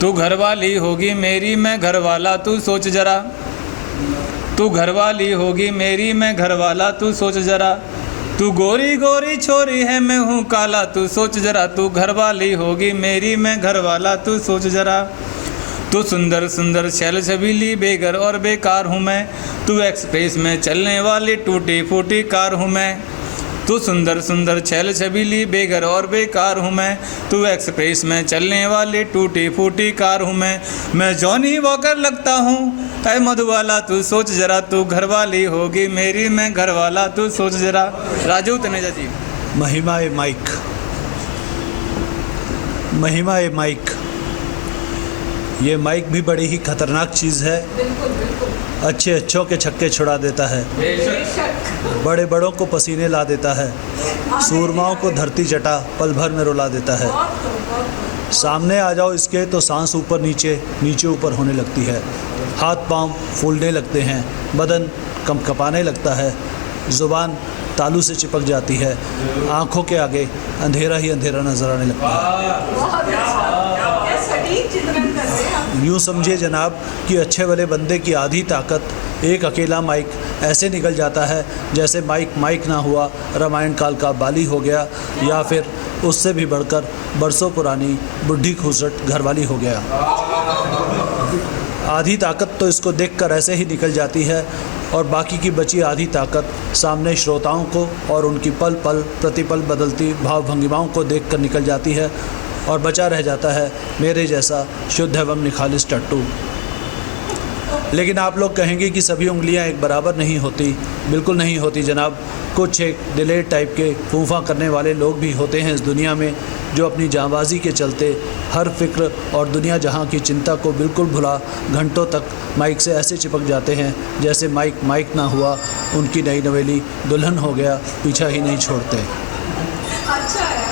तू घरवाली होगी मेरी मैं घरवाला तू सोच जरा, तू घरवाली होगी मेरी मैं घरवाला तू सोच जरा, तू गोरी गोरी छोरी है मैं हूँ काला तू सोच जरा, तू घरवाली होगी मेरी मैं घरवाला तू सोच जरा। तू सुंदर सुंदर छैल छबीली बेघर और बेकार हूँ मैं, तू एक्सप्रेस में चलने वाली टूटी फूटी कार हूँ मैं। तू सुंदर सुंदर छैल छबीली बेघर और बेकार हूँ मैं, तू एक्सप्रेस में चलने वाली टूटी फूटी कार हूँ मैं जॉनी वॉकर लगता हूँ ऐ मधुबाला तू सोच जरा, तू घरवाली होगी मेरी मैं घरवाला तू सोच जरा। राजू तनेजा जी। महिमा ए माइक, महिमा ए माइक, ये माइक भी बड़ी ही खतरनाक चीज़ है। बिल्कुल बिल्कुल। अच्छे अच्छों के छक्के छुड़ा देता है, बेशक। बड़े बड़ों को पसीने ला देता है, सूरमाओं को धरती जटा पल भर में रुला देता है। सामने आ जाओ इसके तो सांस ऊपर नीचे नीचे ऊपर होने लगती है, हाथ पांव फूलने लगते हैं, बदन कंपकपाने लगता है, ज़ुबान तालू से चिपक जाती है, आँखों के आगे अंधेरा ही अंधेरा नजर आने लगता है। यूँ समझिए जनाब कि अच्छे वाले बंदे की आधी ताकत एक अकेला माइक ऐसे निकल जाता है जैसे माइक माइक ना हुआ रामायण काल का बाली हो गया, या फिर उससे भी बढ़कर बरसों पुरानी बुढ़ी खूसट घरवाली हो गया। आधी ताकत तो इसको देखकर ऐसे ही निकल जाती है और बाकी की बची आधी ताकत सामने श्रोताओं को और उनकी पल पल प्रतिपल बदलती भाव भंगिमाओं को देखकर निकल जाती है और बचा रह जाता है मेरे जैसा शुद्ध एवं निखालिस टट्टू। लेकिन आप लोग कहेंगे कि सभी उंगलियां एक बराबर नहीं होती। बिल्कुल नहीं होती जनाब। कुछ एक डिलेट टाइप के फूफा करने वाले लोग भी होते हैं इस दुनिया में, जो अपनी जांबाजी के चलते हर फिक्र और दुनिया जहां की चिंता को बिल्कुल भुला घंटों तक माइक से ऐसे चिपक जाते हैं जैसे माइक माइक ना हुआ उनकी नई नवेली दुल्हन हो गया, पीछा ही नहीं छोड़ते। अच्छा है।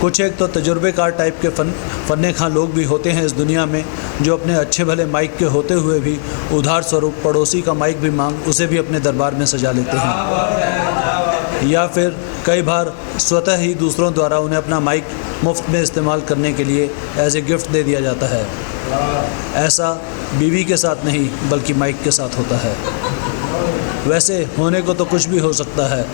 कुछ एक तो तजुर्बेकार टाइप के फन्ने खां लोग भी होते हैं इस दुनिया में, जो अपने अच्छे भले माइक के होते हुए भी उधार स्वरूप पड़ोसी का माइक भी मांग उसे भी अपने दरबार में सजा लेते हैं, या फिर कई बार स्वतः ही दूसरों द्वारा उन्हें अपना माइक मुफ्त में इस्तेमाल करने के लिए एज ए गिफ्ट दे दिया जाता है। ऐसा बीवी के साथ नहीं बल्कि माइक के साथ होता है। वैसे होने को तो कुछ भी हो सकता है,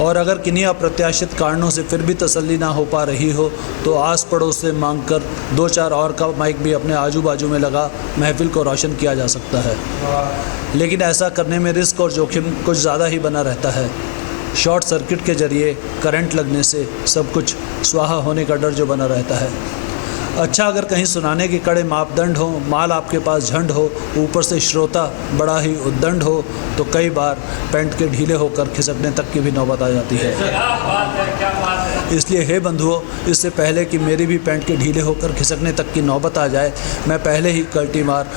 और अगर किन्हीं अप्रत्याशित कारणों से फिर भी तसल्ली ना हो पा रही हो तो आस पड़ोस से मांग कर 2-4 और का माइक भी अपने आजू बाजू में लगा महफिल को रोशन किया जा सकता है। लेकिन ऐसा करने में रिस्क और जोखिम कुछ ज़्यादा ही बना रहता है। शॉर्ट सर्किट के जरिए करंट लगने से सब कुछ स्वाहा होने का डर जो बना रहता है। अच्छा, अगर कहीं सुनाने के कड़े मापदंड हो, माल आपके पास झंड हो, ऊपर से श्रोता बड़ा ही उद्दंड हो, तो कई बार पैंट के ढीले होकर खिसकने तक की भी नौबत आ जाती है। इसलिए हे बंधुओं, इससे पहले कि मेरी भी पैंट के ढीले होकर खिसकने तक की नौबत आ जाए, मैं पहले ही कल्टी मार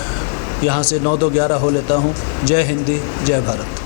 यहाँ से 9-2-11 हो लेता हूँ। जय हिंदी, जय भारत।